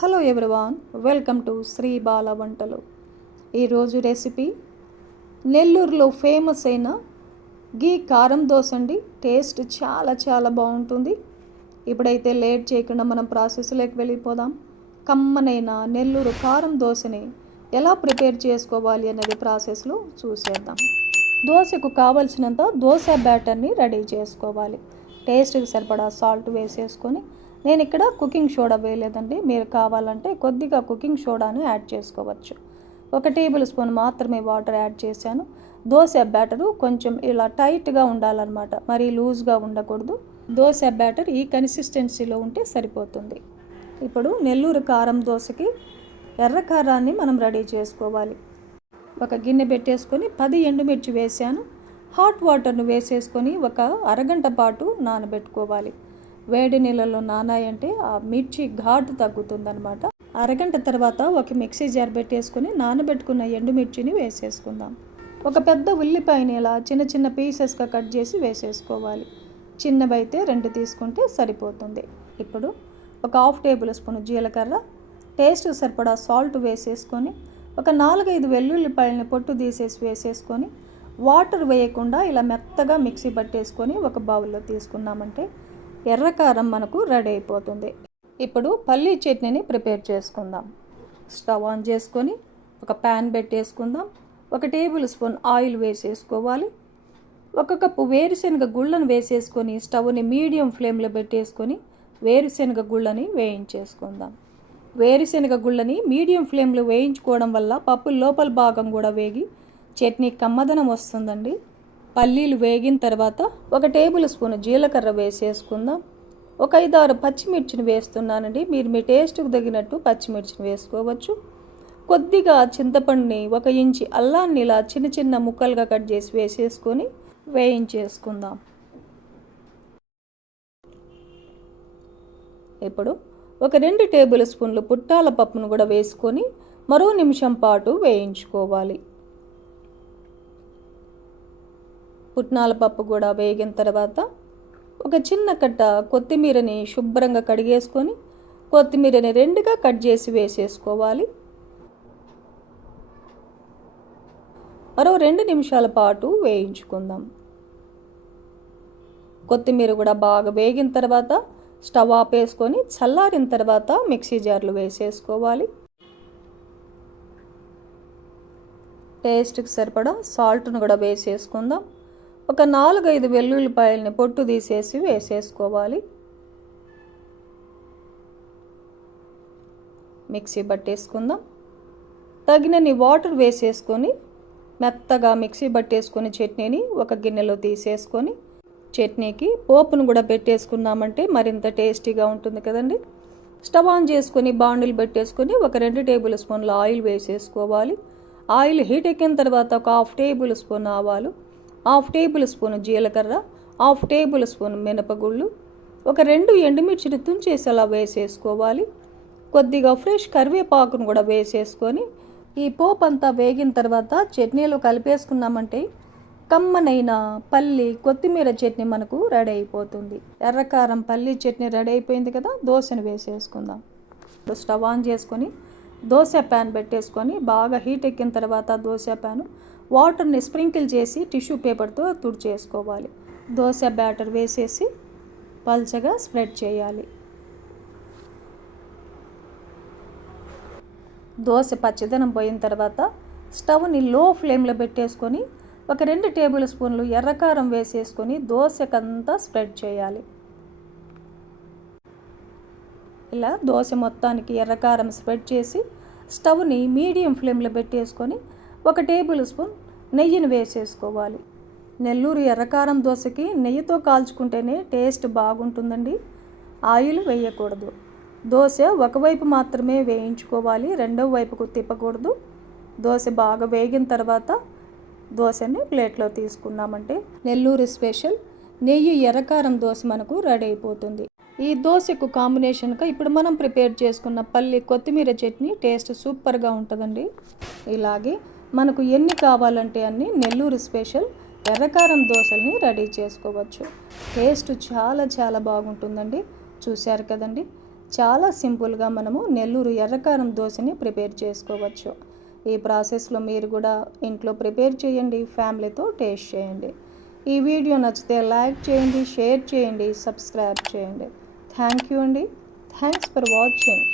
Hello everyone welcome to Sri Bala వంటలు. ఈరోజు recipe నెల్లూరులో ఫేమస్ అయిన గీ కారం దోశ అండి. టేస్ట్ చాలా చాలా బాగుంటుంది. ఇప్పుడైతే లేట్ చేయకుండా మనం ప్రాసెస్లోకి వెళ్ళిపోదాం. కమ్మనైన నెల్లూరు కారం దోశని ఎలా ప్రిపేర్ చేసుకోవాలి అనేది ప్రాసెస్లో చూసేద్దాం. దోశకు కావలసినంత దోశ బ్యాటర్ని రెడీ చేసుకోవాలి. టేస్ట్కి సరిపడా సాల్ట్ వేసేసుకొని నేను ఇక్కడ కుకింగ్ సోడా వేయలేదండి. మీరు కావాలంటే కొద్దిగా కుకింగ్ సోడాని యాడ్ చేసుకోవచ్చు. ఒక టేబుల్ స్పూన్ మాత్రమే వాటర్ యాడ్ చేశాను. దోశ బ్యాటరు కొంచెం ఇలా టైట్గా ఉండాలన్నమాట. మరీ లూజ్గా ఉండకూడదు. దోశ బ్యాటర్ ఈ కన్సిస్టెన్సీలో ఉంటే సరిపోతుంది. ఇప్పుడు నెల్లూరు కారం దోశకి ఎర్ర కారాన్ని మనం రెడీ చేసుకోవాలి. ఒక గిన్నె పెట్టేసుకొని పది ఎండుమిర్చి వేసాను హాట్ వాటర్ను వేసేసుకొని ఒక అరగంట పాటు నానబెట్టుకోవాలి. వేడి నీళ్ళలో నానాయంటే ఆ మిర్చి ఘాటు తగ్గుతుందనమాట అరగంట తర్వాత ఒక మిక్సీ జార్ పెట్టేసుకుని నానబెట్టుకున్న ఎండుమిర్చిని వేసేసుకుందాం. ఒక పెద్ద ఉల్లిపాయని ఇలా చిన్న చిన్న పీసెస్గా కట్ చేసి వేసేసుకోవాలి. చిన్నవైతే రెండు తీసుకుంటే సరిపోతుంది. ఇప్పుడు ఒక హాఫ్ టేబుల్ స్పూన్ జీలకర్ర టేస్ట్ సరిపడా సాల్ట్ వేసేసుకొని ఒక నాలుగైదు వెల్లుల్లిపాయలని పొట్టు తీసేసి వేసేసుకొని వాటర్ వేయకుండా ఇలా మెత్తగా మిక్సీ పట్టేసుకొని ఒక బౌల్లో తీసుకున్నామంటే ఎర్రకారం మనకు రెడీ అయిపోతుంది. ఇప్పుడు పల్లీ చట్నీని ప్రిపేర్ చేసుకుందాం. స్టవ్ ఆన్ చేసుకొని ఒక ప్యాన్ పెట్టేసుకుందాం. ఒక టేబుల్ స్పూన్ ఆయిల్ వేసేసుకోవాలి. ఒక కప్పు వేరుశనగ గుళ్ళను వేసేసుకొని స్టవ్ని మీడియం ఫ్లేమ్లో పెట్టేసుకొని వేరుశనగ గుళ్ళని వేయించేసుకుందాం. వేరుశనగ గుళ్ళని మీడియం ఫ్లేమ్లో వేయించుకోవడం వల్ల పప్పు లోపల భాగం కూడా వేగి చట్నీ కమ్మదనం వస్తుందండి. పల్లీలు వేగిన తర్వాత ఒక టేబుల్ స్పూన్ జీలకర్ర వేసేసుకుందాం. ఒక ఐదు ఆరు పచ్చిమిర్చిని వేస్తున్నానండి. మీరు మీ టేస్ట్కి తగినట్టు పచ్చిమిర్చిని వేసుకోవచ్చు. కొద్దిగా చింతపండుని ఒక ఇంచి అల్లాన్ని ఇలా చిన్న చిన్న ముక్కలుగా కట్ చేసి వేసేసుకొని వేయించేసుకుందాం. ఇప్పుడు ఒక రెండు టేబుల్ స్పూన్లు పుట్టాల పప్పును కూడా వేసుకొని మరో నిమిషం పాటు వేయించుకోవాలి. పుట్నాల పప్పు కూడా వేగిన తర్వాత ఒక చిన్న కట్ట కొత్తిమీరని శుభ్రంగా కడిగేసుకొని కొత్తిమీరని రెండుగా కట్ చేసి వేసేసుకోవాలి. మరో రెండు నిమిషాల పాటు వేయించుకుందాం. కొత్తిమీర కూడా బాగా వేగిన తర్వాత స్టవ్ ఆపేసుకొని చల్లారిన తర్వాత మిక్సీ జార్లు వేసేసుకోవాలి. టేస్ట్కి సరిపడా సాల్ట్ను కూడా వేసేసుకుందాం. ఒక నాలుగైదు వెల్లుల్లిపాయల్ని పొట్టు తీసేసి వేసేసుకోవాలి. మిక్సీ పట్టేసుకుందాం తగినన్ని వాటర్ వేసేసుకొని మెత్తగా మిక్సీ పట్టేసుకొని చట్నీని ఒక గిన్నెలో తీసేసుకొని చట్నీకి పోపును కూడా పెట్టేసుకున్నామంటే మరింత టేస్టీగా ఉంటుంది కదండి. స్టవ్ ఆన్ చేసుకొని బాండిల్ పెట్టేసుకొని ఒక రెండు టేబుల్ స్పూన్ల ఆయిల్ వేసేసుకోవాలి. ఆయిల్ హీట్ ఎక్కిన తర్వాత ఒక హాఫ్ టేబుల్ స్పూన్ ఆవాలు హాఫ్ టేబుల్ స్పూన్ జీలకర్ర హాఫ్ టేబుల్ స్పూన్ మినపగుళ్ళు ఒక రెండు ఎండుమిర్చిని తుంచేసి అలా వేసేసుకోవాలి. కొద్దిగా ఫ్రెష్ కరివేపాకును కూడా వేసేసుకొని ఈ పోపు అంతా వేగిన తర్వాత చట్నీలో కలిపేసుకున్నామంటే కమ్మనైన పల్లి కొత్తిమీర చట్నీ మనకు రెడీ అయిపోతుంది. ఎర్రకారం పల్లి చట్నీ రెడీ అయిపోయింది కదా దోశను వేసేసుకుందాం. ఇప్పుడు స్టవ్ ఆన్ చేసుకొని దోశ ప్యాన్ పెట్టేసుకొని బాగా హీట్ ఎక్కిన తర్వాత దోశ ప్యాను వాటర్ని స్ప్రింకిల్ చేసి టిష్యూ పేపర్తో తుడిచేసుకోవాలి. దోశ బ్యాటర్ వేసేసి పల్చగా స్ప్రెడ్ చేయాలి. దోశ పచ్చదనం పోయిన తర్వాత స్టవ్ని లో ఫ్లేమ్లో పెట్టేసుకొని ఒక రెండు టేబుల్ స్పూన్లు ఎర్రకారం వేసేసుకొని దోశకంతా స్ప్రెడ్ చేయాలి. ఇలా దోశ మొత్తానికి ఎర్రకారం స్ప్రెడ్ చేసి స్టవ్ని మీడియం ఫ్లేమ్లో పెట్టేసుకొని ఒక టేబుల్ స్పూన్ నెయ్యిని వేసేసుకోవాలి. నెల్లూరు ఎర్రకారం దోశకి నెయ్యితో కాల్చుకుంటేనే టేస్ట్ బాగుంటుందండి. ఆయిల్ వేయకూడదు. దోశ ఒకవైపు మాత్రమే వేయించుకోవాలి రెండవ వైపుకు తిప్పకూడదు. దోశ బాగా వేగిన తర్వాత దోశని ప్లేట్లో తీసుకున్నామంటే నెల్లూరు స్పెషల్ నెయ్యి ఎర్రకారం దోశ మనకు రెడీ అయిపోతుంది. ఈ దోశకు కాంబినేషన్గా ఇప్పుడు మనం ప్రిపేర్ చేసుకున్న పల్లి కొత్తిమీర చట్నీ టేస్ట్ సూపర్గా ఉంటుందండి. ఇలాగే మనకు ఎన్ని కావాలంటే అన్ని నెల్లూరు స్పెషల్ ఎర్రకారం దోశల్ని రెడీ చేసుకోవచ్చు. టేస్ట్ చాలా చాలా బాగుంటుందండి. చూశారు కదండి? చాలా సింపుల్గా మనము నెల్లూరు ఎర్రకారం దోశని ప్రిపేర్ చేసుకోవచ్చు. ఈ ప్రాసెస్లో మీరు కూడా ఇంట్లో ప్రిపేర్ చేయండి ఫ్యామిలీతో టేస్ట్ చేయండి. ఈ వీడియో నచ్చితే లైక్ చేయండి షేర్ చేయండి సబ్స్క్రైబ్ చేయండి. థ్యాంక్ యూ అండి. Thanks for watching.